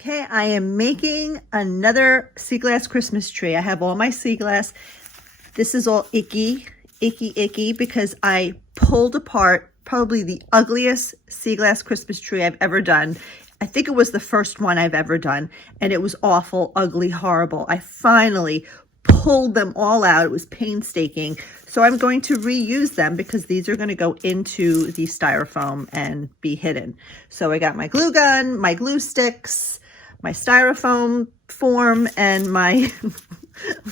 Okay, I am making another sea glass Christmas tree. I have all my sea glass. This is all icky because I pulled apart probably the ugliest sea glass Christmas tree I've ever done. I think it was the first one I've ever done, and it was awful, ugly, horrible. I finally pulled them all out. It was painstaking. So I'm going to reuse them because these are going to go into the styrofoam and be hidden. So I got my glue gun, my glue sticks, my styrofoam form, and my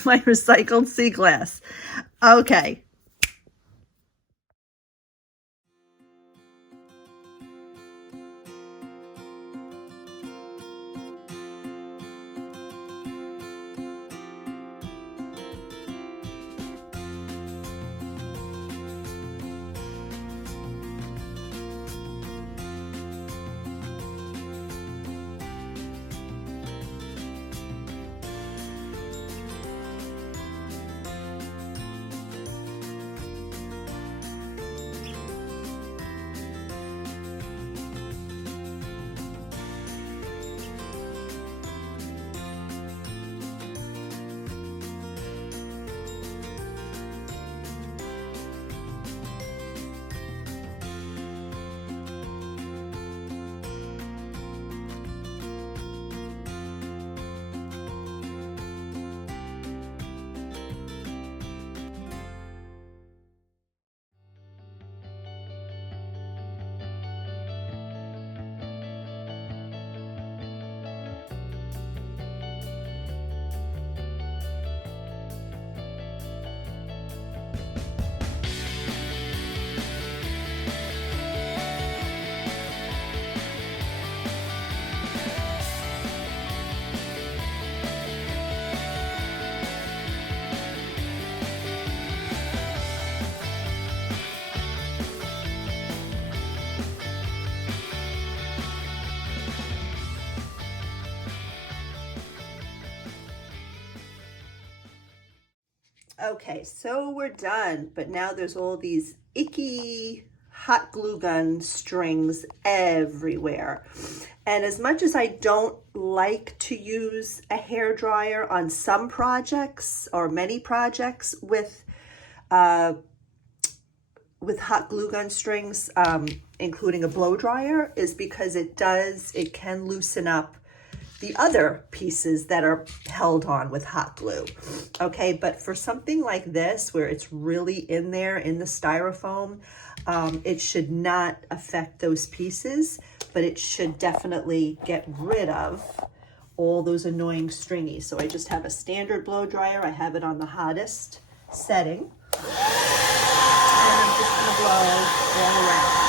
my recycled sea glass. Okay. Okay, so we're done, but now there's all these icky hot glue gun strings everywhere. And as much as I don't like to use a hair dryer on some projects or many projects with hot glue gun strings, including a blow dryer, is because it can loosen up the other pieces that are held on with hot glue. Okay, but for something like this, where it's really in there in the styrofoam, it should not affect those pieces, but it should definitely get rid of all those annoying stringies. So I just have a standard blow dryer. I have it on the hottest setting. And I'm just gonna blow all around.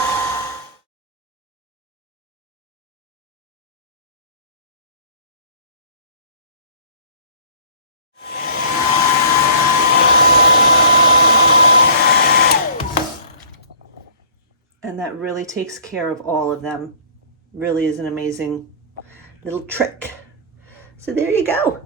And that really takes care of all of them. Really is an amazing little trick. So there you go.